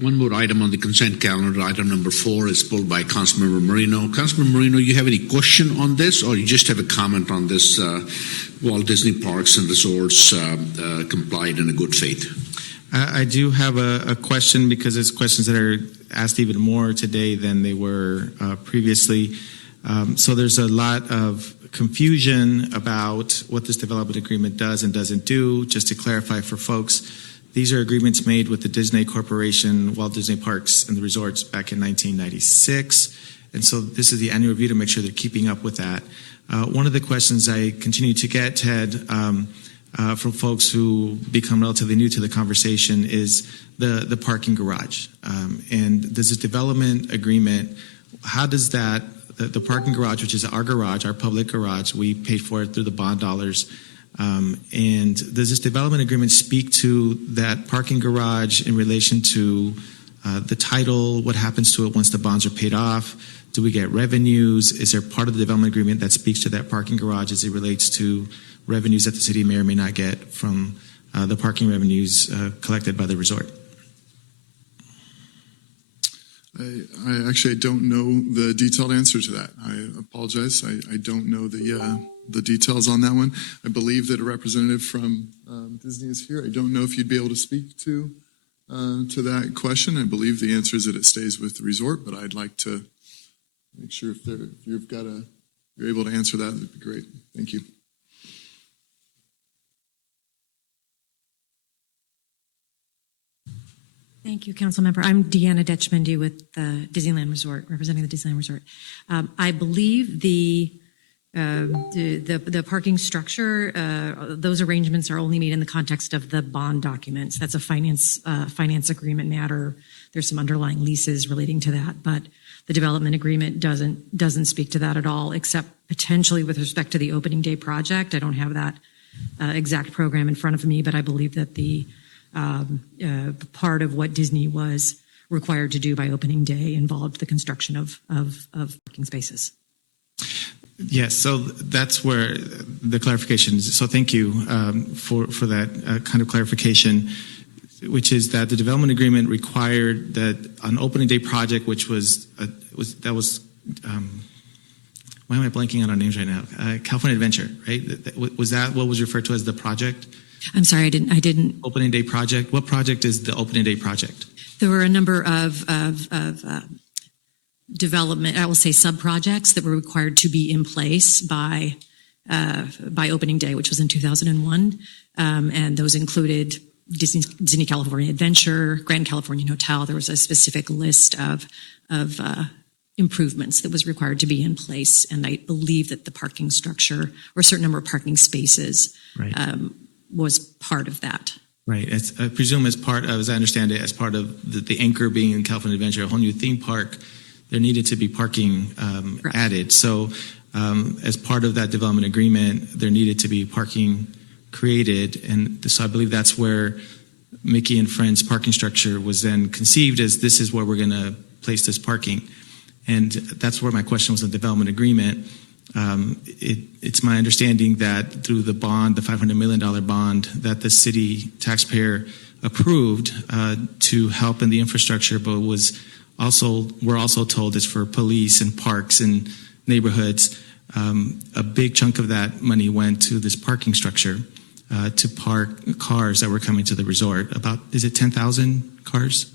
One more item on the consent calendar, item number 4 is pulled by Councilman Moreno. Councilman Moreno, you have any question on this, or you just have a comment on this? Walt Disney Parks and Resorts complied in a good faith. I do have a question, because it's questions that are asked even more today than they were previously. So there's a lot of confusion about what this development agreement does and doesn't do. Just to clarify for folks, these are agreements made with the Disney Corporation, Walt Disney Parks and the Resorts back in 1996. And so this is the annual review to make sure they're keeping up with that. One of the questions I continue to get, Ted, from folks who become relatively new to the conversation is the parking garage. And does this development agreement, how does that, the parking garage, which is our garage, our public garage, we paid for it through the bond dollars, and does this development agreement speak to that parking garage in relation to the title, what happens to it once the bonds are paid off? Do we get revenues? Is there part of the development agreement that speaks to that parking garage as it relates to revenues that the city may or may not get from the parking revenues collected by the resort? I actually don't know the detailed answer to that. I apologize. I don't know the details on that one. I believe that a representative from Disney is here. I don't know if you'd be able to speak to that question. I believe the answer is that it stays with the resort, but I'd like to make sure if you're able to answer that, that'd be great. Thank you. Thank you, Council Member. I'm Deanna Detchmendy with the Disneyland Resort, representing the Disneyland Resort. I believe the parking structure, those arrangements are only made in the context of the bond documents. That's a finance agreement matter. There's some underlying leases relating to that, but the development agreement doesn't speak to that at all, except potentially with respect to the opening day project. I don't have that exact program in front of me, but I believe that the part of what Disney was required to do by opening day involved the construction of parking spaces. Yes, so that's where the clarification is. So thank you for that kind of clarification, which is that the development agreement required that an opening day project, which was why am I blanking on our names right now? California Adventure, right? Was that what was referred to as the project? I'm sorry, I didn't. Opening day project. What project is the opening day project? There were a number of development, I will say sub-projects that were required to be in place by opening day, which was in 2001. And those included Disney California Adventure, Grand Californian Hotel. There was a specific list of improvements that was required to be in place. And I believe that the parking structure or a certain number of parking spaces right. Was part of that. Right. I presume as part of, as I understand it, as part of the anchor being in California Adventure, a whole new theme park, there needed to be parking added. So as part of that development agreement, there needed to be parking created. And so I believe that's where Mickey and Friends parking structure was then conceived as this is where we're going to place this parking. And that's where my question was, the development agreement. It's my understanding that through the bond, the $500 million bond that the city taxpayer approved to help in the infrastructure, but we're also told is for police and parks and neighborhoods. A big chunk of that money went to this parking structure to park cars that were coming to the resort. Is it 10,000 cars?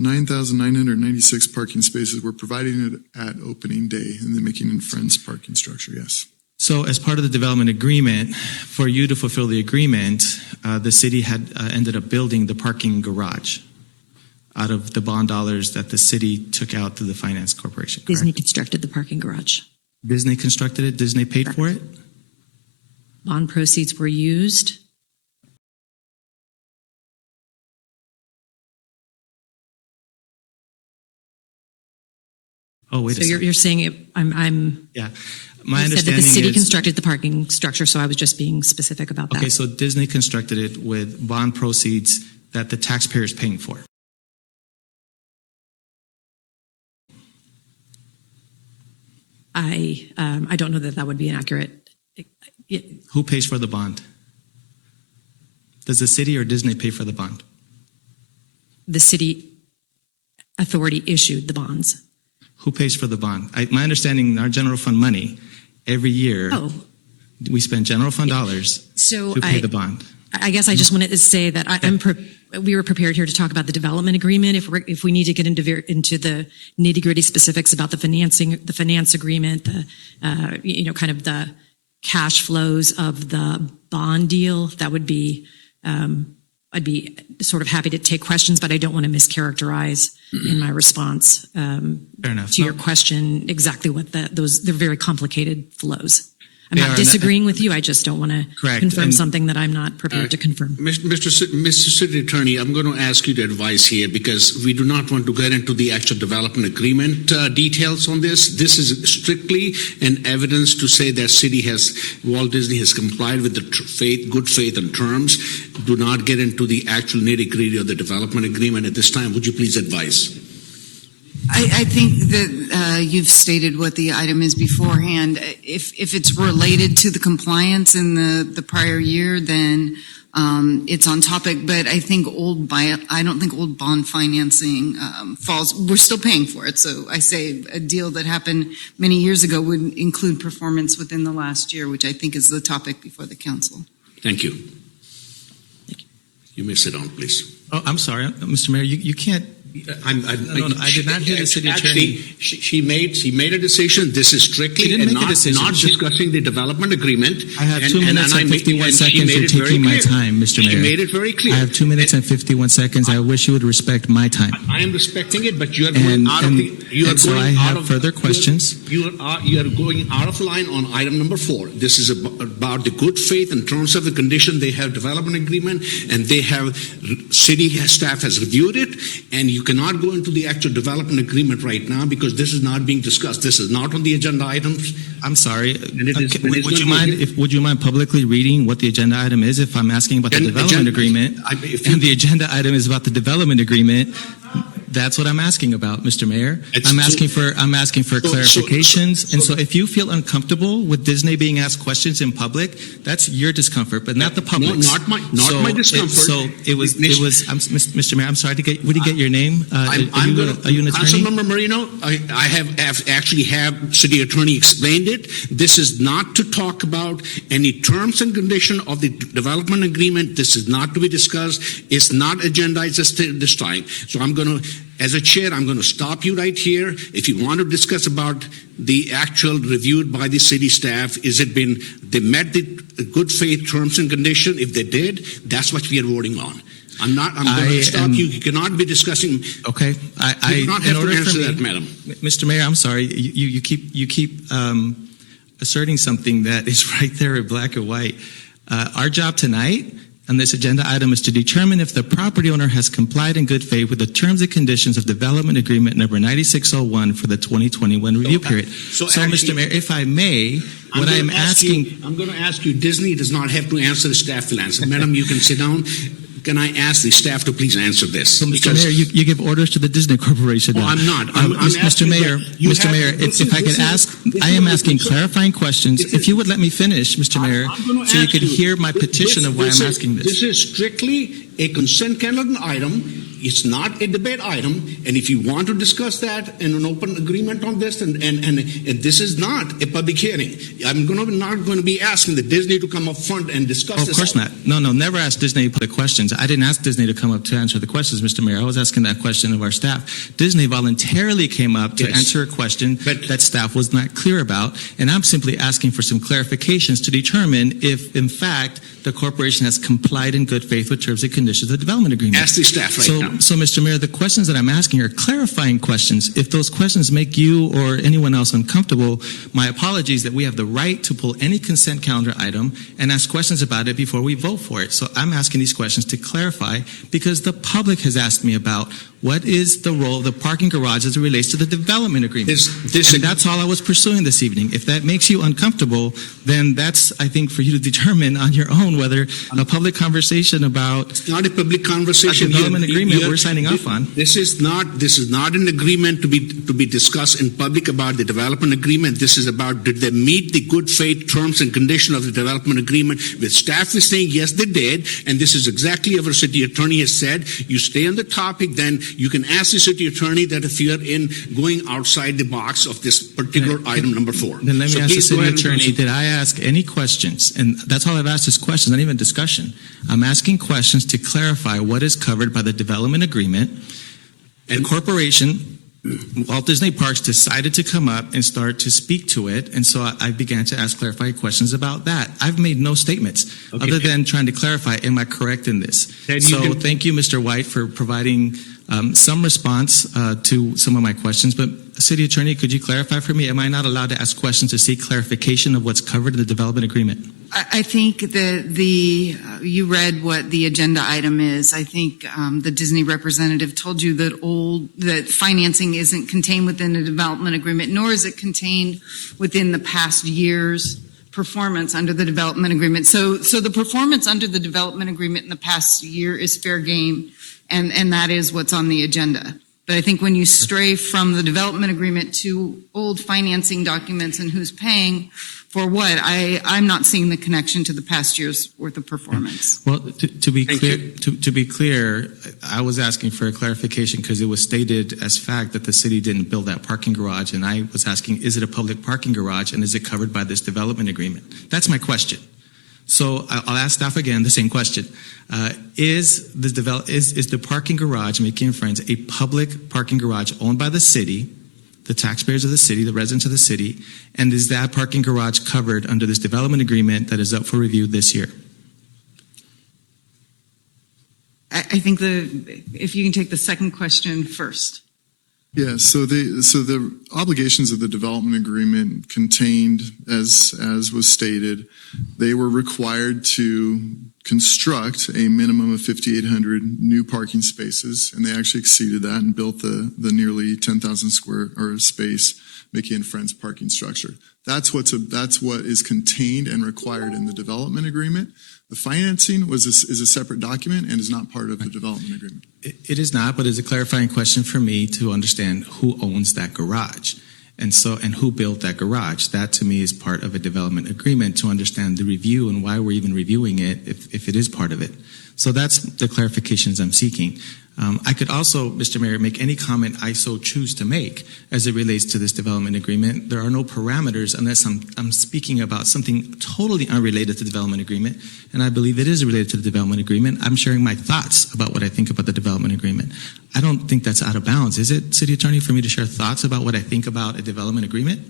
9,996 parking spaces were provided at opening day in the Mickey and Friends parking structure, yes. So as part of the development agreement, for you to fulfill the agreement, the city had ended up building the parking garage out of the bond dollars that the city took out through the finance corporation. Correct? Disney constructed the parking garage. Disney constructed it? Disney paid Correct. for it? Bond proceeds were used. Oh, wait a second. So you're saying it, I'm Yeah. My you understanding said that the city is, constructed the parking structure, so I was just being specific about that. okay, so Disney constructed it with bond proceeds that the taxpayer is paying for. I don't know that that would be inaccurate. Who pays for the bond? Does the city or Disney pay for the bond? The city authority issued the bonds. Who pays for the bond? My understanding, our general fund money, every year, Oh, we spend general fund dollars so to pay the bond. I guess I just wanted to say that we were prepared here to talk about the development agreement. If we need to get into the nitty gritty specifics about the finance agreement, kind of the cash flows of the bond deal, that would be, I'd be sort of happy to take questions, but I don't want to mischaracterize in my response Fair enough. to your question exactly what they're very complicated flows. I'm They not are, disagreeing with you. I just don't want to Correct. confirm And- something that I'm not prepared to confirm. Mr. City Attorney, I'm going to ask you to advise here because we do not want to get into the actual development agreement details on this. This is strictly an evidence to say that Walt Disney has complied with the good faith and terms. Do not get into the actual nitty gritty of the development agreement at this time. Would you please advise? I think that you've stated what the item is beforehand. If it's related to the compliance in the prior year, then it's on topic. But I don't think old bond financing falls. We're still paying for it. So I say a deal that happened many years ago would include performance within the last year, which I think is the topic before the council. Thank you. You may sit down, please. Oh, I'm sorry, Mr. Mayor, you can't. I did not hear the city attorney. She made a decision. This is strictly She didn't and make a decision. not discussing the development agreement. I have 2 minutes and 51 seconds for taking my time, Mr. Mayor. She made it very clear. I have 2 minutes and 51 seconds. I wish you would respect my time. I am respecting it, but you are going out of the. So I have further questions. You are going out of line on item number 4. This is about the good faith in terms of the condition. They have development agreement, and they have city staff has reviewed it, and you cannot go into the actual development agreement right now because this is not being discussed. This is not on the agenda items. I'm sorry. And it is- Okay, and it's would you gonna mind be- would you mind publicly reading what the agenda item is if I'm asking about the development agreement? And the agenda item is about the development agreement. That's what I'm asking about, Mr. Mayor. I'm asking for clarifications. And so if you feel uncomfortable with Disney being asked questions in public, that's your discomfort, but not the public's. not my discomfort. Mr. Mayor, I'm sorry would you get your name? Are you an attorney? Councilmember Moreno, I have actually have city attorney explained it. This is not to talk about any terms and condition of the development agreement. This is not to be discussed. It's not agendized this time. So as a chair, I'm going to stop you right here. If you want to discuss about the actual reviewed by the city staff, they met the good faith terms and condition? If they did, that's what we are voting on. I'm going to stop you. You cannot be discussing. Okay. You do not have to answer that, madam. Mr. Mayor, I'm sorry. You keep asserting something that is right there in black and white. Our job tonight on this agenda item is to determine if the property owner has complied in good faith with the terms and conditions of development agreement number 9601 for the 2021 review period. So Mr. Mayor, if I may, I'm going to ask you, Disney does not have to answer, the staff will answer. Madam, you can sit down. Can I ask the staff to please answer this? So, Mr. Mayor, you give orders to the Disney Corporation now. I'm not. Mr. Mayor, if I could ask, I am asking clarifying questions. If you would let me finish, Mr. Mayor, so you could hear my petition of why I'm asking this. This is strictly a consent calendar item. It's not a debate item. And if you want to discuss that in an open agreement on this, and this is not a public hearing, I'm not going to be asking the Disney to come up front and discuss this. Of course not. No, never ask Disney public questions. I didn't ask Disney to come up to answer the questions, Mr. Mayor. I was asking that question of our staff. Disney voluntarily came up to answer a question that staff was not clear about, and I'm simply asking for some clarifications to determine if, in fact, the corporation has complied in good faith with terms and conditions of the development agreement. Ask the staff right now. So, Mr. Mayor, the questions that I'm asking are clarifying questions. If those questions make you or anyone else uncomfortable, my apologies that we have the right to pull any consent calendar item and ask questions about it before we vote for it. So I'm asking these questions to clarify because the public has asked me about what is the role of the parking garage as it relates to the development agreement. And that's all I was pursuing this evening. If that makes you uncomfortable, then that's, I think, for you to determine on your own whether a public conversation about it's not a public conversation. development agreement we're signing off on. This is not an agreement to be discussed in public about the development agreement. This is about, did they meet the good faith terms and condition of the development agreement? With staff is saying yes, they did, and this is exactly what our city attorney has said. You stay on the topic, then you can ask the city attorney that if you're in going outside the box of this particular item number 4. Then let So me ask the please go city ahead and attorney, proceed. did I ask any questions? And that's all I've asked is questions, not even discussion. I'm asking questions to clarify what is covered by the development agreement. And corporation, Walt Disney Parks, decided to come up and start to speak to it. And so I began to ask clarifying questions about that. I've made no statements other than trying to clarify, am I correct in this? So thank you, Mr. White, for providing some response to some of my questions. But City Attorney, could you clarify for me, am I not allowed to ask questions to seek clarification of what's covered in the development agreement? I think that you read what the agenda item is. I think the Disney representative told you that financing isn't contained within the development agreement, nor is it contained within the past year's performance under the development agreement. So the performance under the development agreement in the past year is fair game, and that is what's on the agenda. But I think when you stray from the development agreement to old financing documents and who's paying for what, I'm not seeing the connection to the past year's worth of performance. Well, to be clear, I was asking for a clarification because it was stated as fact that the city didn't build that parking garage, and I was asking, is it a public parking garage, and is it covered by this development agreement? That's my question. So I'll ask staff again the same question. Is the parking garage, Mickey and Friends, a public parking garage owned by the city, the taxpayers of the city, the residents of the city, and is that parking garage covered under this development agreement that is up for review this year? I think if you can take the second question first. Yeah, so the obligations of the development agreement contained, as was stated, they were required to construct a minimum of 5,800 new parking spaces, and they actually exceeded that and built the nearly 10,000 square or space Mickey and Friends parking structure. That's what is contained and required in the development agreement. The financing is a separate document and is not part of the development agreement. It is not, but it's a clarifying question for me to understand who owns that garage. And who built that garage? That to me is part of a development agreement to understand the review and why we're even reviewing it if it is part of it. So that's the clarifications I'm seeking. I could also, Mr. Mayor, make any comment I so choose to make as it relates to this development agreement. There are no parameters unless I'm speaking about something totally unrelated to the development agreement, and I believe it is related to the development agreement. I'm sharing my thoughts about what I think about the development agreement. I don't think that's out of bounds, is it, City Attorney, for me to share thoughts about what I think about a development agreement?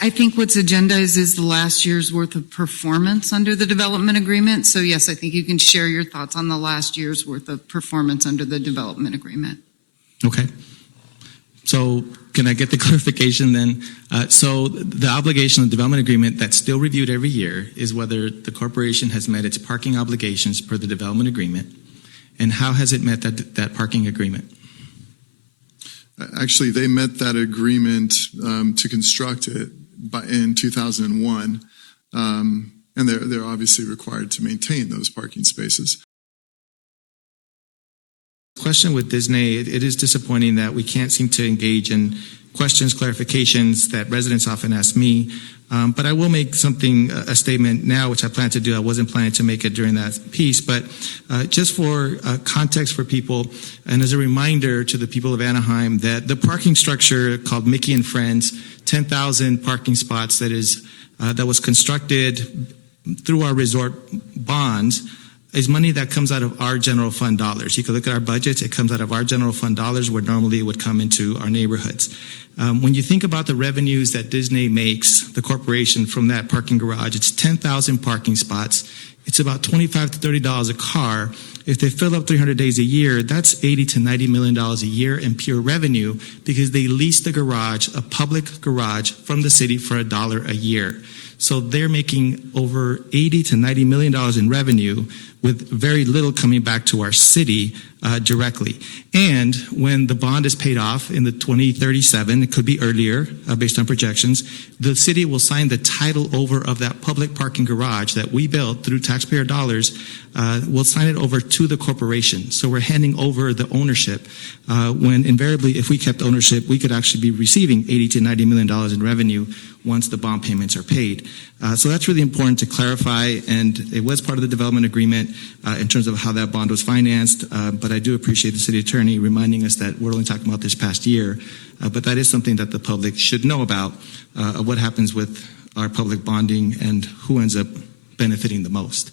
I think what's agenda is the last year's worth of performance under the development agreement. So yes, I think you can share your thoughts on the last year's worth of performance under the development agreement. Okay. So can I get the clarification then? So the obligation of the development agreement that's still reviewed every year is whether the corporation has met its parking obligations per the development agreement, and how has it met that parking agreement? Actually, they met that agreement to construct it in 2001, and they're obviously required to maintain those parking spaces. Question with Disney, it is disappointing that we can't seem to engage in questions, clarifications that residents often ask me. But I will make a statement now, which I plan to do. I wasn't planning to make it during that piece, but just for context for people, and as a reminder to the people of Anaheim, that the parking structure called Mickey and Friends, 10,000 parking spots that was constructed through our resort bonds, is money that comes out of our general fund dollars. You can look at our budgets, it comes out of our general fund dollars where normally it would come into our neighborhoods. When you think about the revenues that Disney makes, the corporation, from that parking garage, it's 10,000 parking spots. It's about $25 to $30 a car. If they fill up 300 days a year, that's $80 to $90 million a year in pure revenue because they lease the garage, a public garage, from the city for $1 a year. So they're making over $80 to $90 million in revenue with very little coming back to our city directly. And when the bond is paid off in the 2037, it could be earlier based on projections, the city will sign the title over of that public parking garage that we built through taxpayer dollars. We'll sign it over to the corporation. So we're handing over the ownership when invariably, if we kept ownership, we could actually be receiving $80 to $90 million in revenue once the bond payments are paid. So that's really important to clarify, and it was part of the development agreement in terms of how that bond was financed, but I do appreciate the city attorney reminding us that we're only talking about this past year, but that is something that the public should know about, what happens with our public bonding and who ends up benefiting the most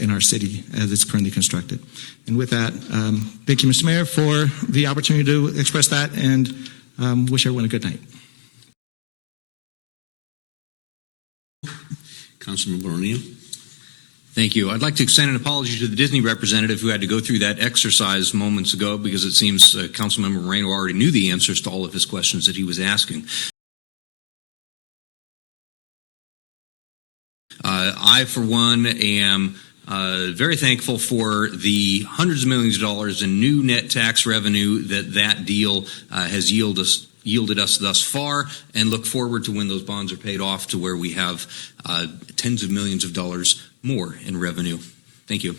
in our city as it's currently constructed. And with that, thank you, Mr. Mayor, for the opportunity to express that, and wish everyone a good night. Councilman Moreno. Thank you. I'd like to extend an apology to the Disney representative who had to go through that exercise moments ago, because it seems Councilmember Moreno already knew the answers to all of his questions that he was asking. I, for one, am very thankful for the hundreds of millions of dollars in new net tax revenue that deal has yielded us thus far, and look forward to when those bonds are paid off to where we have tens of millions of dollars more in revenue. Thank you.